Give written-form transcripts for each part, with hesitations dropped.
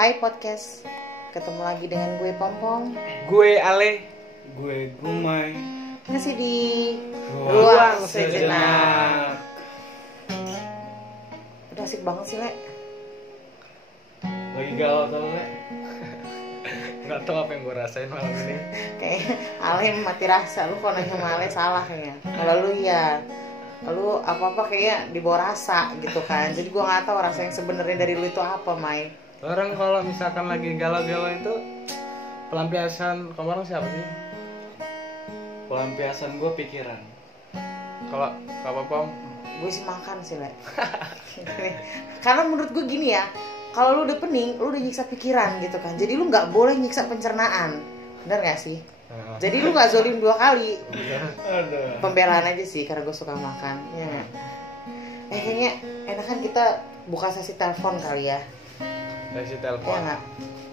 Hai podcast, ketemu lagi dengan gue Pompong, gue Ale, gue Gumay. masih di Ruang Sejenak. Udah asik banget sih, Le. Lagi galau tau Le. Gak tau apa yang gue rasain malam ini. Kayak Ale mati rasa, lu kalau nanya sama Ale salah kayaknya. Kalau lu ya, lu apa-apa kayak dibawa rasa gitu kan. Jadi gue gak tahu rasa yang sebenarnya dari lu itu apa, Mai. Orang kalau misalkan lagi galau-galau itu pelampiasan kamu orang siapa sih? Pelampiasan gue pikiran. Kalau apa Pom? Gue sih makan sih, Le. Karena menurut gue gini ya, kalau lu udah pening, lu udah nyiksa pikiran gitu kan. Jadi lu nggak boleh nyiksa pencernaan, bener nggak sih? Jadi lu nggak zolim 2 kali. Aduh. Pembelaan aja sih, karena gue suka makan. Ya nggak? Kayaknya enakan kita buka sesi telepon kali ya. Dari Ya telepon. nggak?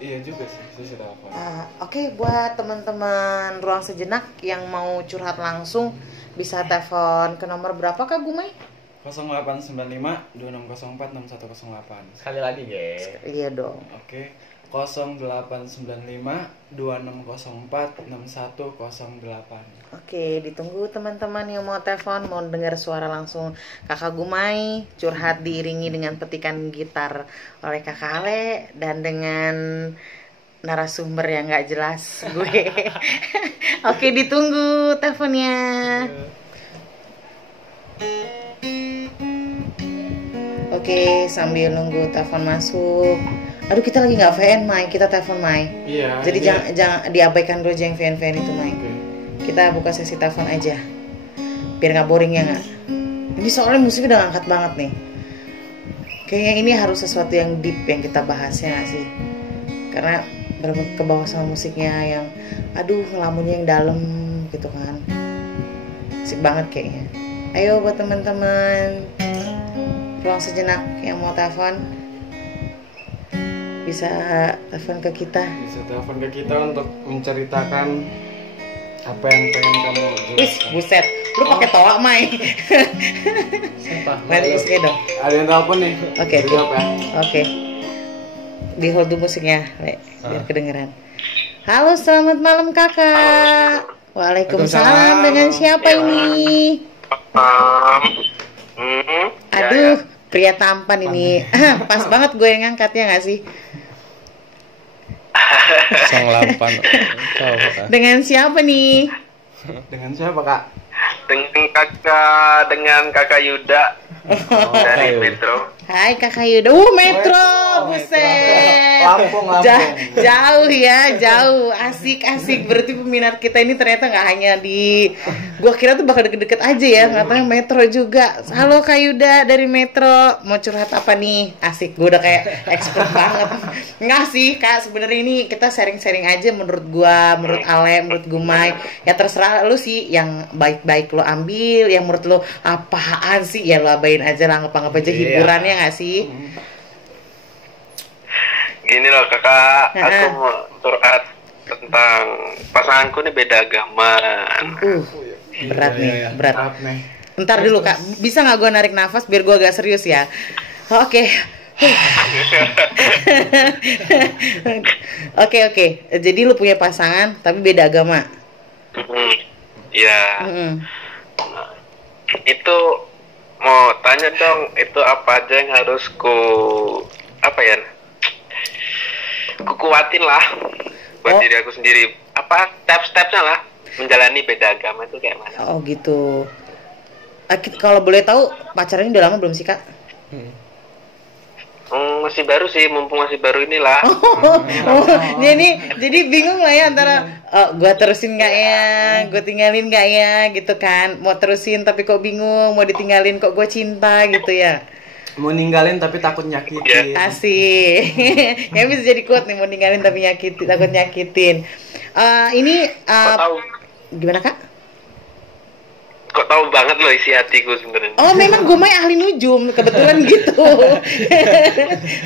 Iya juga sih, sisi telepon. Oke, buat teman-teman ruang sejenak yang mau curhat langsung bisa telepon ke nomor berapa Kak Gumay? 0895 2604 6108. Sekali lagi, guys. Iya dong. Oke. 0895 2604 6108. Oke, ditunggu teman-teman yang mau telepon, mau dengar suara langsung Kakak Gumay, curhat diiringi dengan petikan gitar oleh Kakak Ale dan dengan narasumber yang nggak jelas gue. Oke, ditunggu teleponnya. Oke, sambil nunggu telepon masuk. Aduh, kita lagi nggak VN, Mai. Kita telepon, Mai. Iya. Jadi jangan diabaikan dulu aja yang VN itu, Mai. Oke. Kita buka sesi telepon aja biar nggak boring ya nggak. Ini soalnya musiknya udah ngangkat banget nih. Kayaknya ini harus sesuatu yang deep yang kita bahas ya nggak sih? Karena ke bawah sama musiknya yang aduh ngelamunnya yang dalam gitu kan. Asik banget kayaknya. Ayo buat teman-teman ruang sejenak yang mau telepon bisa telepon ke kita. Bisa telepon ke kita untuk menceritakan apa yang pengen kamu Wih, buset, lu pakai toa, Mai. Sumpah. Nanti musiknya dong. Ada yang telepon nih. Oke. Jawab ya. Oke. Di hold dulu musiknya, Le, biar kedengeran. Halo, selamat malam Kakak. Waalaikumsalam. Dengan siapa ini? Aduh, pria tampan ini. Pas banget gue yang ngangkatnya nggak sih? 08. Tahu Kak. Dengan siapa nih? Dengan siapa, Kak? dengan kakak Yuda dari Metro. Hai Kakak Yuda. Metro, buset. Lampung. Jauh ya, jauh. Asik. Berarti peminat kita ini ternyata nggak hanya di, gua kira tuh bakal deket-deket aja ya, katanya Metro juga. Halo Kak Yuda dari Metro, mau curhat apa nih? Asik, gua udah kayak expert banget. Nggak sih Kak, sebenarnya ini kita sharing-sharing aja menurut gua, menurut Ale, menurut Gumay. Ya terserah lu sih, yang baik-baik lo ambil, yang menurut lo apaan sih ya lo abain aja lah, anggap aja hiburannya nggak sih? Gini loh kakak, aku mau curhat tentang pasanganku nih beda agama. Berat nih, berat. Maaf nih. Ntar dulu Kak, bisa nggak gue narik nafas biar gue agak serius ya? Oke. Oke. Jadi lu punya pasangan tapi beda agama. Ya. Itu mau tanya dong, itu apa aja yang harus ku kuatin lah buat diri aku sendiri. Apa step-stepnya lah menjalani beda agama itu kayak mana? Oh gitu. Kalau boleh tahu pacarnya udah lama belum sih Kak? Masih baru sih, mumpung masih baru inilah. Jadi bingung lah ya antara gue terusin nggak ya, gue tinggalin nggak ya gitu kan. Mau terusin tapi kok bingung, mau ditinggalin kok gue cinta gitu ya. Mau ninggalin tapi takut nyakitin. Asik. Ya bisa jadi quote nih, mau ninggalin tapi takut nyakitin. Kok tahu? Gimana Kak? Kok tahu banget loh isi hatiku sebenarnya. Oh memang Gumay ahli nujum, kebetulan gitu.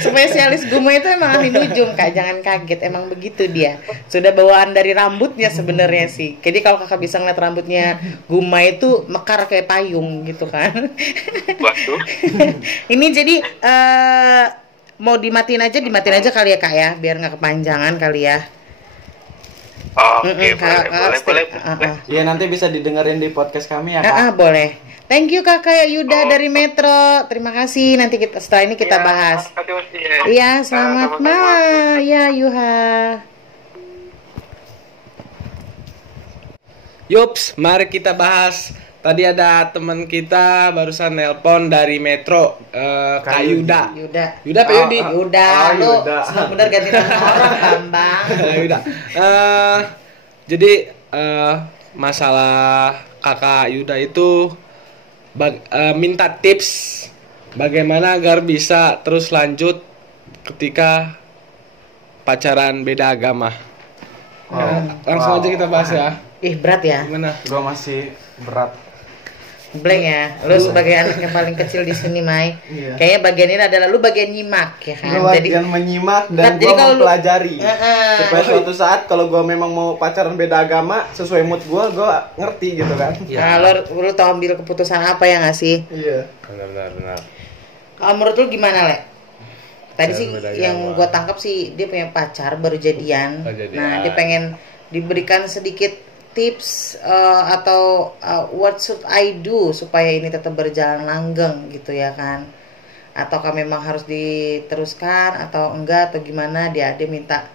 Spesialis Gumay itu emang ahli nujum Kak, jangan kaget, emang begitu dia. Sudah bawaan dari rambutnya sebenarnya sih. Jadi kalau Kakak bisa ngeliat rambutnya Gumay itu mekar kayak payung gitu kan. Waduh. Ini jadi mau dimatiin aja kali ya Kak ya, biar nggak kepanjangan kali ya. Oke, boleh. Iya, nanti bisa didengerin di podcast kami ya, Kak. Boleh. Thank you Kakak Yuda dari Metro. Terima kasih. Nanti setelah ini kita bahas. Iya, selamat malam. Ya, Yuha. Yups, mari kita bahas. Tadi ada teman kita barusan nelpon dari Metro, Kak Yuda. Yuda apa Yudi? Yuda. Lu senang bener ganti nama orang, Bambang. Yuda. Jadi masalah Kakak Yuda itu minta tips bagaimana agar bisa terus lanjut ketika pacaran beda agama. Langsung aja kita bahas ya. Berat ya. Gimana? Gua masih berat. Blank ya. Lu sebagai anak yang paling kecil di sini, Mai. Iya. Kayaknya bagian ini adalah lu bagian nyimak ya kan. Gua bagian menyimak dan jadi gua mempelajari. Supaya Supaya suatu saat kalau gua memang mau pacaran beda agama sesuai mood gua ngerti gitu kan. lu tahu ambil keputusan apa ya nggak sih? Iya. Benar. Kalau menurut lu gimana, Le? Tadi sih Beda yang agama. gua tangkap sih dia punya pacar baru jadian. Nah, dia pengen diberikan sedikit tips atau what should I do supaya ini tetap berjalan langgeng gitu ya kan? Ataukah memang harus diteruskan atau enggak atau gimana? Dia minta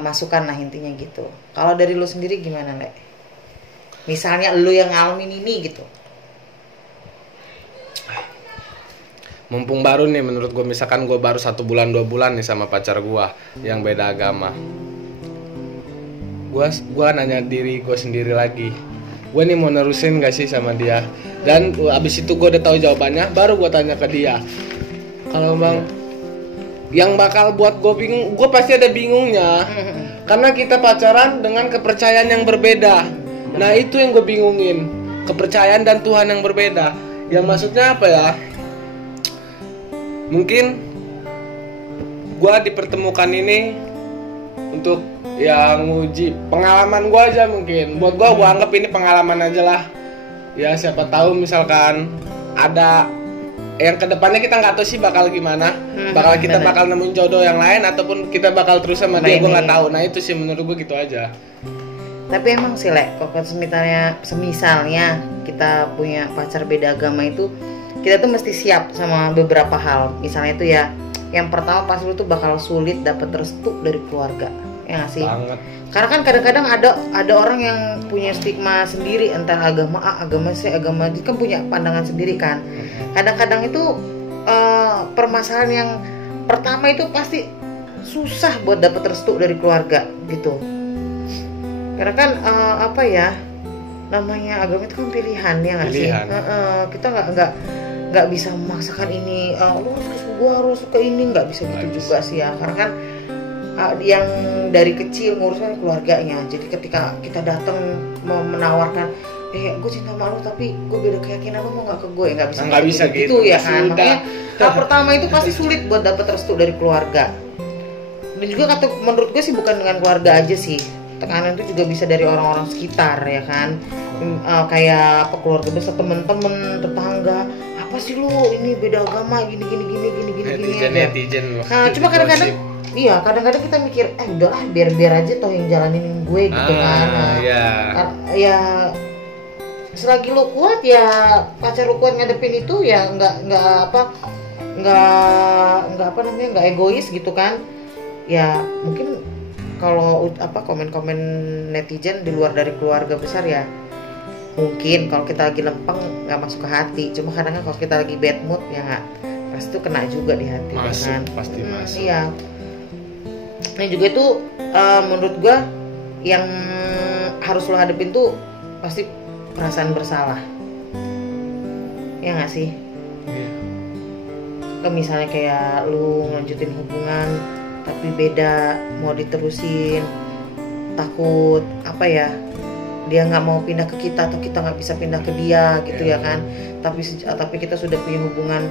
masukan lah intinya gitu. Kalau dari lu sendiri gimana, Le? Misalnya lu yang ngalamin ini gitu. Mumpung baru nih menurut gue, misalkan gue baru 1 bulan 2 bulan nih sama pacar gue yang beda agama, gue nanya diri gue sendiri lagi, gue nih mau nerusin gak sih sama dia. Dan abis itu gue udah tahu jawabannya, baru gue tanya ke dia. Kalau bang, yang bakal buat gue bingung, gue pasti ada bingungnya, karena kita pacaran dengan kepercayaan yang berbeda. Nah itu yang gue bingungin, kepercayaan dan Tuhan yang berbeda. Yang maksudnya apa ya? Mungkin gue dipertemukan ini untuk yang nguji pengalaman gue aja mungkin. Buat gue anggap ini pengalaman aja lah. Ya siapa tahu misalkan ada yang kedepannya kita nggak tahu sih bakal gimana. Bakal nemuin jodoh yang lain ataupun kita bakal terus sama dia, gue nggak tahu. Nah itu sih menurut gue gitu aja. Tapi emang sih, Le, kalau misalnya kita punya pacar beda agama itu, kita tuh mesti siap sama beberapa hal. Misalnya itu ya, yang pertama pasti lu tuh bakal sulit dapat restu dari keluarga, ya nggak sih? Banget. Karena kan kadang-kadang ada orang yang punya stigma sendiri antara agama A, agama C, agama D, kan punya pandangan sendiri kan. Kadang-kadang itu permasalahan yang pertama itu pasti susah buat dapat restu dari keluarga gitu. Karena kan apa ya, namanya agama itu kan pilihan ya nggak sih? Kita nggak bisa memaksakan ini, lu harus ke ini, nggak bisa gitu juga sih ya. Karena kan yang dari kecil ngurusnya keluarganya. Jadi ketika kita datang mau menawarkan, gue cinta sama lu tapi gue beda keyakinan, lu mau nggak ke gue? Nggak bisa gitu ya kan. Makanya tahap pertama itu pasti sulit buat dapat restu dari keluarga. Dan juga menurut gue sih bukan dengan keluarga aja sih. Tekanan itu juga bisa dari orang-orang sekitar ya kan. Kayak keluarga besar, teman-teman, tetangga. Apa sih lu ini beda agama gini netizen. Nah, cuma kadang-kadang kadang-kadang kita mikir udahlah biar aja toh yang jalanin gue gitu kan. Ya selagi lu kuat ya, pacar lu kuat ngadepin itu ya nggak egois gitu kan. Ya mungkin kalau komen-komen netizen di luar dari keluarga besar ya mungkin kalau kita lagi lempeng nggak masuk ke hati. Cuma kadang kalau kita lagi bad mood ya nggak, pasti itu kena juga di hati kan. Pasti masuk. Iya. Nah juga itu menurut gue yang harus lo hadapin tuh pasti perasaan bersalah. Ya nggak sih? Misalnya kayak lu ngelanjutin hubungan tapi beda, mau diterusin, takut apa ya, dia nggak mau pindah ke kita atau kita nggak bisa pindah ke dia gitu ya kan. Tapi kita sudah punya hubungan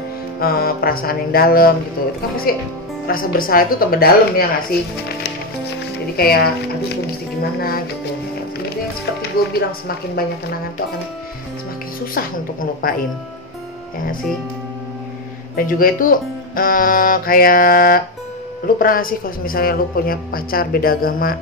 perasaan yang dalam gitu, itu kan pasti rasa bersalah itu tambah dalam ya nggak sih. Jadi kayak aduh gue mesti gimana gitu. Jadi yang seperti gue bilang, semakin banyak kenangan tuh akan semakin susah untuk ngelupain ya nggak sih. Dan juga itu kayak lu pernah gak sih kalau misalnya lu punya pacar beda agama,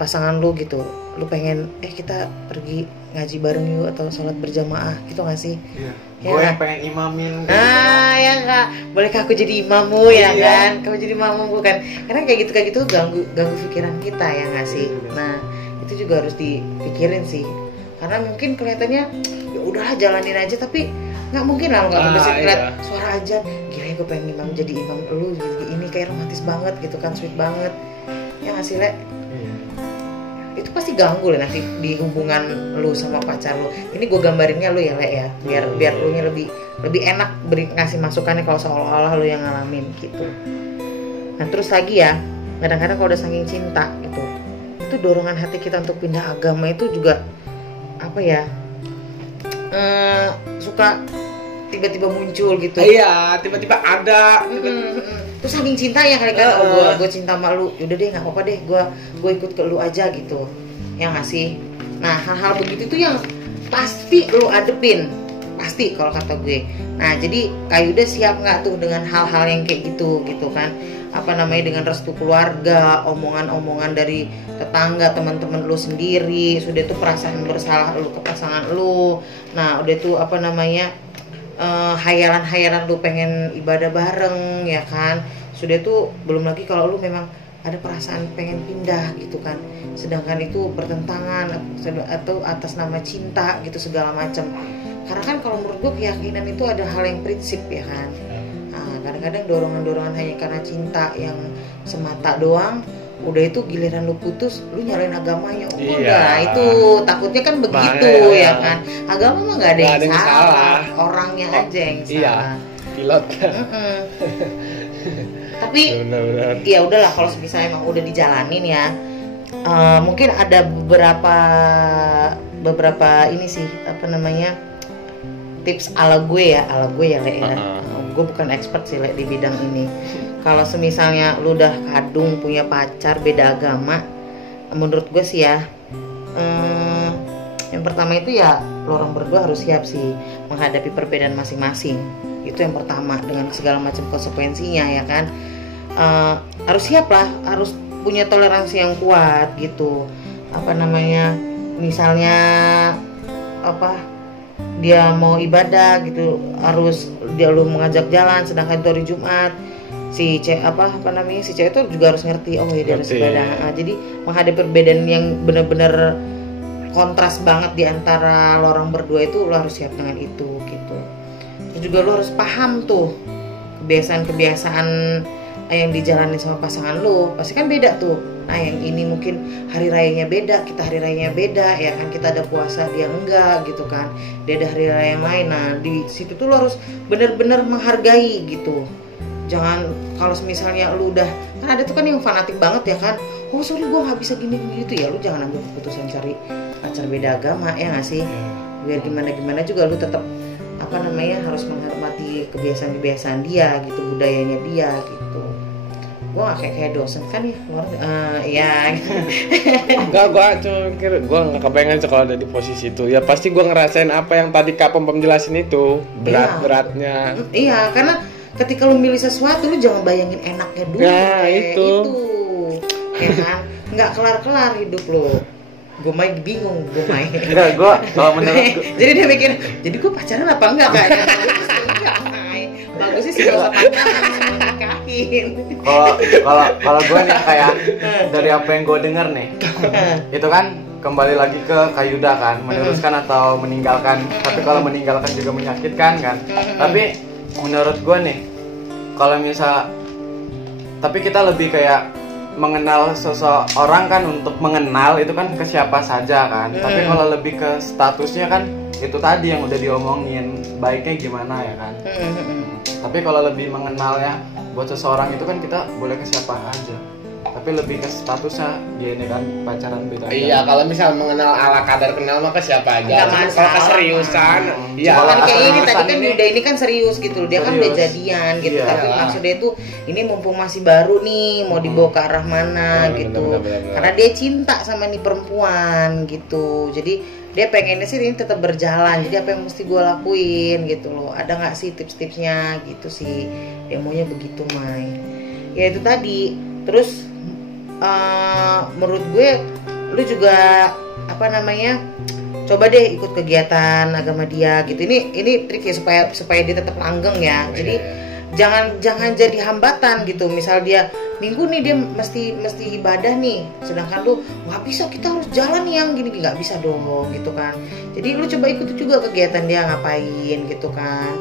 pasangan lu gitu, lu pengen kita pergi ngaji bareng yuk atau sholat berjamaah gitu gak sih? Iya. Ya, Gue yang pengen imamin. ya kak, bolehkah aku jadi imammu ya kan? Kamu jadi imammu kan? Karena kayak gitu ganggu pikiran kita ya nggak sih? Nah itu juga harus dipikirin sih, karena mungkin kelihatannya ya udahlah jalanin aja, tapi nggak mungkin lah nggak bisa lihat suara aja, gila gue pengen imam jadi imam lu, ini kayak romantis banget gitu kan, sweet banget ya nggak sih Le? Itu pasti ganggu lah nanti di hubungan lu sama pacar lu. Ini gue gambarinnya lu ya Le ya, biar lu nya lebih enak ngasih masukannya kalau seolah-olah lu yang ngalamin gitu. Nah terus lagi ya, kadang-kadang kalau udah saking cinta gitu, itu dorongan hati kita untuk pindah agama itu juga apa ya, suka tiba-tiba muncul gitu. Iya, tiba-tiba ada. Terus saking cintanya kali kan, gue cinta sama lu, yaudah deh nggak apa-apa deh, gue ikut ke lu aja gitu, ya nggak sih? Nah hal-hal begitu tuh yang pasti lu adepin, pasti kalau kata gue. Nah jadi kayak udah siap nggak tuh dengan hal-hal yang kayak gitu kan? Apa namanya, dengan restu keluarga, omongan-omongan dari tetangga, teman-teman lu sendiri, sudah tuh perasaan bersalah lu ke pasangan lu. Nah udah tuh apa namanya, hayalan-hayalan lu pengen ibadah bareng ya kan, sudah tuh belum lagi kalau lu memang ada perasaan pengen pindah gitu kan, sedangkan itu bertentangan atau atas nama cinta gitu segala macam. Karena kan kalau menurut gue keyakinan itu ada hal yang prinsip ya kan. Nah, kadang-kadang dorongan-dorongan hanya karena cinta yang semata doang, udah itu giliran lu putus, lu nyalain agamanya. Nah itu takutnya kan begitu ya kan. Agama mah nggak ada yang salah, orangnya aja yang salah. Iya, pilotnya. Tapi ya udahlah kalau misalnya emang udah dijalanin ya, mungkin ada beberapa ini sih apa namanya, tips ala gue ya Le ya. Gue bukan expert sih Le di bidang ini. Kalau semisalnya lu udah kadung punya pacar beda agama, menurut gue sih ya, yang pertama itu ya lu orang berdua harus siap sih menghadapi perbedaan masing-masing. Itu yang pertama, dengan segala macam konsekuensinya ya kan. Harus siap lah, harus punya toleransi yang kuat gitu. Apa namanya, misalnya apa, dia mau ibadah gitu, harus dia lu mengajak jalan, sedangkan itu hari Jumat. Si cewek itu juga harus ngerti, oh ya dia harus ibadah. Nah, jadi menghadapi perbedaan yang benar-benar kontras banget di antara lo orang berdua itu, lo harus siap dengan itu gitu. Terus juga lo harus paham tuh kebiasaan-kebiasaan yang dijalani sama pasangan lo, pasti kan beda tuh. Nah yang ini mungkin hari rayanya beda, kita hari rayanya beda ya kan, kita ada puasa dia enggak gitu kan, dia ada hari raya yang lain. Nah di situ tuh lo harus benar-benar menghargai gitu. Jangan kalau misalnya lu udah, kan ada tuh kan yang fanatik banget ya kan, oh sorry gue nggak bisa gini gitu ya, lu jangan ambil keputusan cari pacar beda agama ya nggak sih. Biar gimana juga lu tetap apa namanya, harus menghormati kebiasaan dia gitu, budayanya dia gitu. Gue nggak kayak dosen kan ya, Enggak, gue cuma mikir, gue nggak kebayang aja kalau ada di posisi itu. Ya pasti gue ngerasain apa yang tadi Kak Pem jelasin itu, berat-beratnya. Iya, karena ketika lu milih sesuatu, lu jangan bayangin enaknya dulu. Nah, itu. Ya kan, nggak kelar-kelar hidup lu. Gue main bingung, Enggak, gue kalau menurut gue, jadi dia mikir, jadi gue pacaran apa enggak kayaknya. Bagusnya sih kalau pacaran nikahin. Kalau gue nih kayak dari apa yang gue dengar nih, itu kan kembali lagi ke Kayuda kan, meneruskan atau meninggalkan. Tapi kalau meninggalkan juga menyakitkan kan. Tapi menurut gue nih, kalau misal, tapi kita lebih kayak mengenal seseorang kan, untuk mengenal itu kan ke siapa saja kan. Tapi kalau lebih ke statusnya kan, itu tadi yang udah diomongin, baiknya gimana ya kan. Tapi kalau lebih mengenal ya, buat seseorang itu kan kita boleh ke siapa aja. Tapi lebih ke statusnya, dia ini kan pacaran beda. Iya, kalau misal mengenal ala kadar kenal maka siapa aja. Kalau keseriusan, iya. Kan kayak ini tadi kan Yuda ini kan serius gitu, dia kan udah jadian gitu. Iya. Tapi maksudnya itu ini mumpung masih baru nih, mau dibawa ke arah mana gitu. Bener. Karena dia cinta sama nih perempuan gitu. Jadi dia pengennya sih ini tetap berjalan, jadi apa yang mesti gue lakuin gitu loh, ada nggak sih tips-tipsnya gitu sih, dia maunya begitu Mai. Ya itu tadi. Terus menurut gue lu juga apa namanya, coba deh ikut kegiatan agama dia gitu. Ini trik ya supaya dia tetap langgeng ya. Jadi jangan jadi hambatan gitu. Misal dia minggu nih dia mesti ibadah nih, sedangkan lu nggak bisa, kita harus jalan yang gini, nggak bisa dong gitu kan. Jadi lu coba ikut juga kegiatan dia ngapain gitu kan.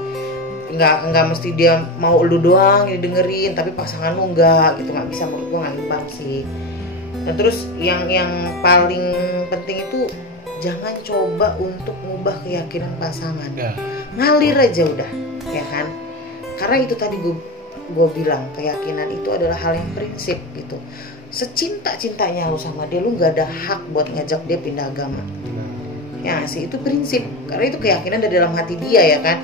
Nggak mesti dia mau lu doang yang dengerin, tapi pasangan lu nggak gitu, nggak bisa, menurut gua nggak imbang sih. Nah terus yang paling penting itu jangan coba untuk ngubah keyakinan pasangan, ngalir aja udah ya kan. Karena itu tadi gue bilang, keyakinan itu adalah hal yang prinsip gitu. Secinta-cintanya lu sama dia, lu nggak ada hak buat ngajak dia pindah agama. Ya sih, itu prinsip, karena itu keyakinan dari dalam hati dia ya kan.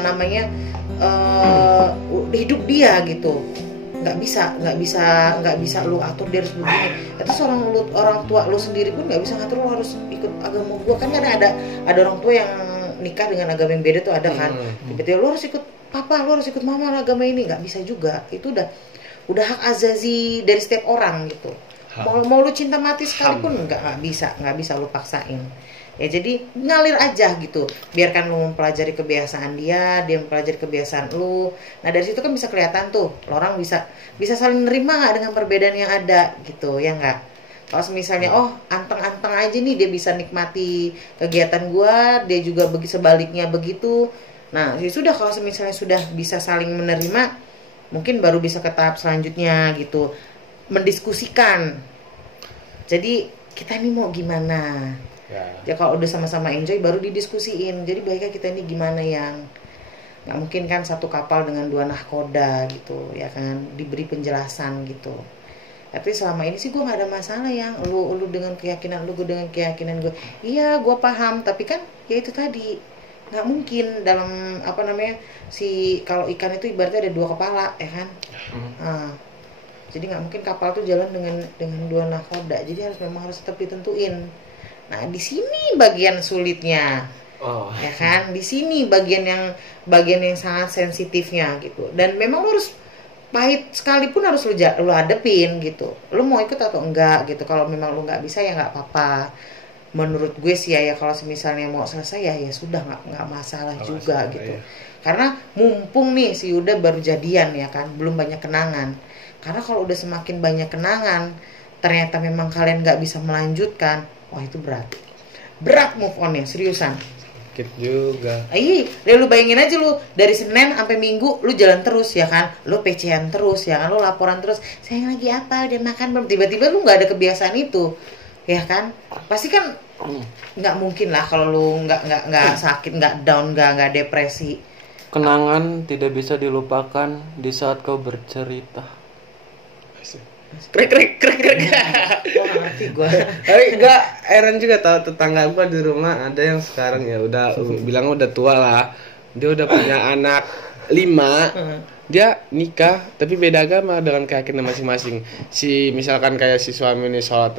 Namanya hidup dia gitu. Nggak bisa lu atur dia harus begini. Itu orang tua lu sendiri pun nggak bisa ngatur lu harus ikut agama gua kan. Karena ada orang tua yang nikah dengan agama yang beda tuh ada kan. Tiba-tiba lu harus ikut papa, lu harus ikut mama agama ini, nggak bisa juga. Itu udah hak azazi dari setiap orang gitu. Mau lu cinta mati sekalipun nggak bisa lu paksain. Ya jadi ngalir aja gitu, biarkan lu mempelajari kebiasaan dia mempelajari kebiasaan lu. Nah dari situ kan bisa kelihatan tuh orang bisa saling nerima nggak dengan perbedaan yang ada gitu ya nggak. Kalau misalnya anteng-anteng aja nih dia bisa nikmati kegiatan gua, dia juga sebaliknya begitu. Nah ya sudah, kalau misalnya sudah bisa saling menerima, mungkin baru bisa ke tahap selanjutnya gitu, mendiskusikan. Jadi kita ini mau gimana? Ya kalau udah sama-sama enjoy baru didiskusiin. Jadi baiknya kita ini gimana, yang nggak mungkin kan satu kapal dengan dua nahkoda gitu ya kan, diberi penjelasan gitu. Tapi selama ini sih gue nggak ada masalah, yang lu dengan keyakinan lu, gue dengan keyakinan gue. Iya gue paham, tapi kan ya itu tadi nggak mungkin dalam apa namanya kalau ikan itu ibaratnya ada dua kepala ya kan. Jadi nggak mungkin kapal tuh jalan dengan dua nahkoda. Jadi memang harus tetap ditentuin. Nah di sini bagian sulitnya, ya kan? Di sini bagian yang sangat sensitifnya gitu. Dan memang lu harus pahit sekalipun harus lu hadepin gitu. Lu mau ikut atau enggak gitu. Kalau memang lu nggak bisa ya nggak apa-apa. Menurut gue sih ya kalau misalnya mau selesai ya sudah, nggak masalah juga gitu. Ya. Karena mumpung nih si Yuda baru jadian ya kan, belum banyak kenangan. Karena kalau udah semakin banyak kenangan, ternyata memang kalian nggak bisa melanjutkan. Wah itu berat move on-nya, seriusan. Sakit juga. Iya, lu bayangin aja lu dari Senin sampai Minggu lu jalan terus ya kan, lu PC-an terus ya kan, lu laporan terus. Sayang lagi apa, udah makan belum? Tiba-tiba lu nggak ada kebiasaan itu, ya kan? Pasti kan nggak mungkin lah kalau lu nggak sakit, nggak down, nggak depresi. Kenangan tidak bisa dilupakan di saat kau bercerita. Krek. Ngerti gue. Tapi gak heran juga tahu tetangga gue di rumah ada yang sekarang ya udah bilang udah tua lah, dia udah punya anak 5, dia nikah tapi beda agama dengan keyakinan masing-masing. Misalkan kayak si suami ini sholat,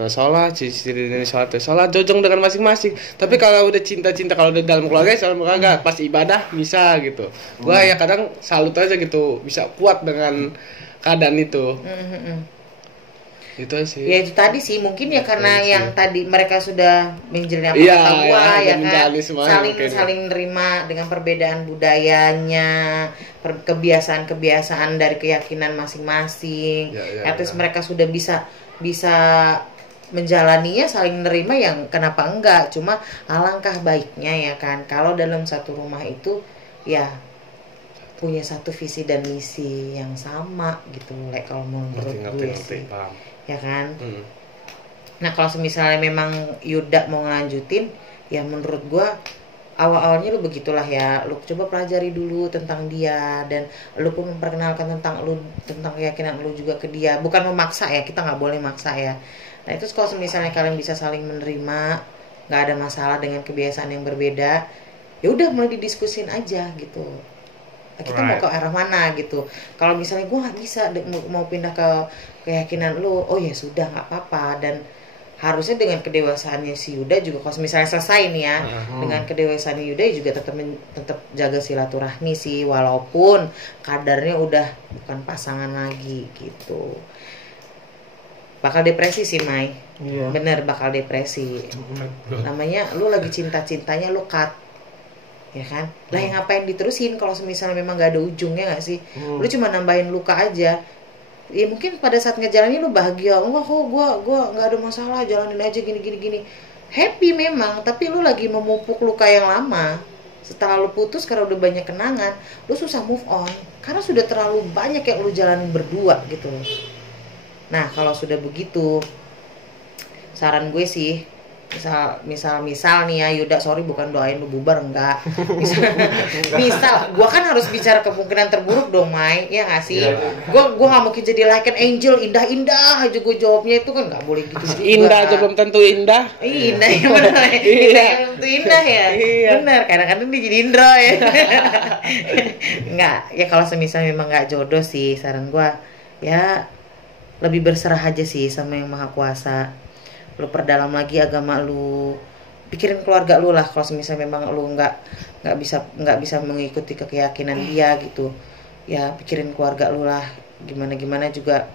si istri ini sholat, jojong dengan masing-masing. Tapi kalau udah cinta-cinta, kalau udah dalam keluarga pas ibadah bisa gitu. Gua ya kadang salut aja gitu, bisa kuat dengan keadaan itu. Itu sih. Ya itu tadi sih mungkin ya karena yang tadi mereka sudah menjalani pengetahuan ya kan, saling nerima dengan perbedaan budayanya, kebiasaan dari keyakinan masing-masing. Terus mereka sudah bisa menjalaninya, saling nerima, yang kenapa enggak. Cuma alangkah baiknya ya kan kalau dalam satu rumah itu ya punya satu visi dan misi yang sama gitu, kalau menurut gue sih. Ya kan. Nah kalau misalnya memang Yuda mau ngelanjutin, ya menurut gua awal-awalnya lu begitulah ya, lu coba pelajari dulu tentang dia, dan lu pun memperkenalkan tentang keyakinan lu juga ke dia, bukan memaksa ya, kita nggak boleh maksa ya. Nah itu kalau misalnya kalian bisa saling menerima, nggak ada masalah dengan kebiasaan yang berbeda, ya udah mulai didiskusin aja gitu. Kita mau ke arah mana gitu. Kalau misalnya gue nggak bisa mau pindah ke keyakinan lu, oh ya sudah nggak apa-apa, dan harusnya dengan kedewasaannya si Yuda juga kalau misalnya selesai nih ya, dengan kedewasaannya Yuda juga tetap jaga silaturahmi sih, walaupun kadarnya udah bukan pasangan lagi gitu. Bakal depresi sih, Mai. Iya. Bener, bakal depresi. Namanya lu lagi cinta-cintanya lu cut, ya kan? Lah yang ngapain diterusin kalau misalnya memang gak ada ujungnya gak sih? Lu cuma nambahin luka aja. Ya mungkin pada saat ngejalanin lu bahagia, wah kok gua nggak ada masalah, jalanin aja gini, happy memang, tapi lu lagi memupuk luka yang lama. Setelah lu putus karena udah banyak kenangan, lu susah move on karena sudah terlalu banyak yang lu jalanin berdua gitu. Nah kalau sudah begitu, saran gue sih, misal nih ya Yuda, sorry bukan doain lu bubar, enggak. Misal gue kan harus bicara kemungkinan terburuk dong, Mai, ya nggak sih? Gue nggak mungkin jadi like an angel indah aja gue jawabnya, itu kan nggak boleh gitu juga. Indah aja belum tentu indah. Indah ya bener, indah ya belum tentu indah ya. Bener, kadang-kadang dia jadi Indro ya. Nggak, ya kalau semisal memang nggak jodoh sih, saran gue ya lebih berserah aja sih sama yang Maha Kuasa. Lu perdalam lagi agama lu, pikirin keluarga lu lah. Kalau misalnya memang lu nggak bisa mengikuti keyakinan dia gitu, ya pikirin keluarga lu lah. Gimana juga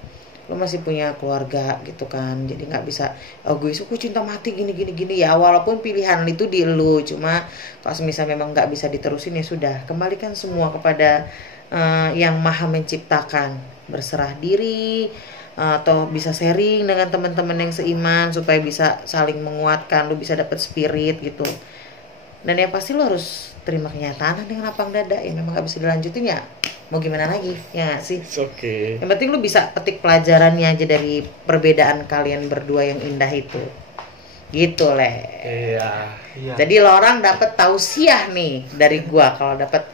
lu masih punya keluarga gitu kan, jadi nggak bisa gue suku cinta mati gini ya. Walaupun pilihan itu di lu, cuma kalau misalnya memang nggak bisa diterusin ya sudah, kembalikan semua kepada yang Maha Menciptakan. Berserah diri, atau bisa sharing dengan teman-teman yang seiman supaya bisa saling menguatkan, lu bisa dapet spirit gitu. Dan yang pasti lu harus terima kenyataan dengan lapang dada. Ya memang gak bisa dilanjutin ya mau gimana lagi, ya gak sih? Oke. Yang penting lu bisa petik pelajarannya aja dari perbedaan kalian berdua yang indah itu. Gitu leh. Iya. Jadi lo orang dapet tausiah nih dari gua kalau dapet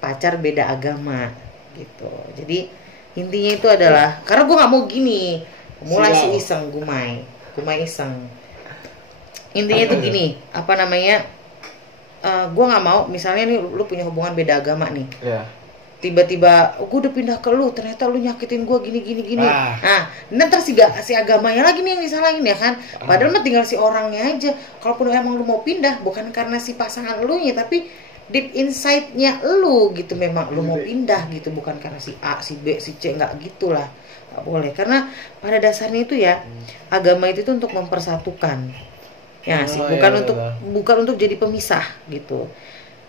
pacar beda agama gitu. Jadi intinya itu adalah, karena gue nggak mau gini, mulai si iseng Gumai iseng. Intinya itu gini, apa namanya? Gue nggak mau, misalnya nih lu punya hubungan beda agama nih, tiba-tiba gue udah pindah ke lu, ternyata lu nyakitin gue gini. Nah, nanti si agamanya lagi nih yang disalahin ya kan? Padahal mah tinggal si orangnya aja. Kalaupun emang lu mau pindah, bukan karena si pasangan lu nya, tapi deep inside-nya lu gitu, memang lu mau pindah gitu, bukan karena si A, si B, si C, nggak gitulah, nggak boleh. Karena pada dasarnya itu ya agama itu tuh untuk mempersatukan, ya sih, bukan untuk jadi pemisah gitu.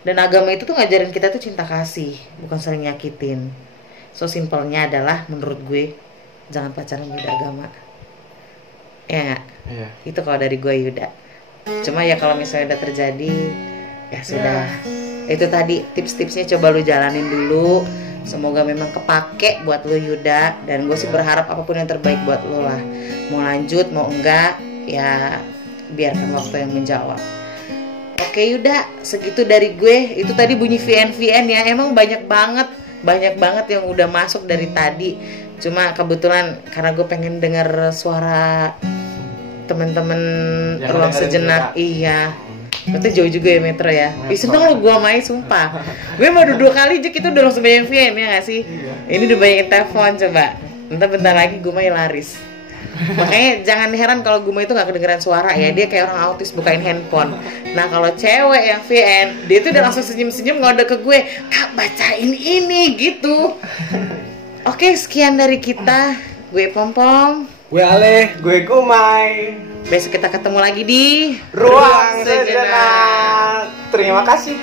Dan agama itu tuh ngajarin kita tuh cinta kasih, bukan saling nyakitin. So simpelnya adalah menurut gue jangan pacaran beda agama, ya. Itu kalau dari gue Yuda. Cuma ya kalau misalnya udah terjadi, ya sudah. Itu tadi tips-tipsnya, coba lu jalanin dulu. Semoga memang kepake buat lu Yuda. Dan gue sih berharap apapun yang terbaik buat lu lah. Mau lanjut, mau enggak, ya biarkan waktu yang menjawab. Oke Yuda, segitu dari gue. Itu tadi bunyi VN ya. Emang banyak banget yang udah masuk dari tadi. Cuma kebetulan karena gue pengen denger suara temen-temen ruang sejenak. Iya. Berarti jauh juga ya Metro ya. Seneng lu gua main sumpah. Gue mau 2 kali aja kita udah langsung banyak VM ya gak sih? Ini udah banyak telepon coba. Bentar lagi gue main laris. Makanya jangan heran kalau gue itu gak kedengeran suara ya. Dia kayak orang autis bukain handphone. Nah kalau cewek yang VN, dia tuh udah langsung senyum-senyum ngode ke gue, Kak bacain ini gitu. Oke, sekian dari kita. Gue Pompom, gue Ale, gue Gumai. Besok kita ketemu lagi di Ruang Sejenak. Terima kasih.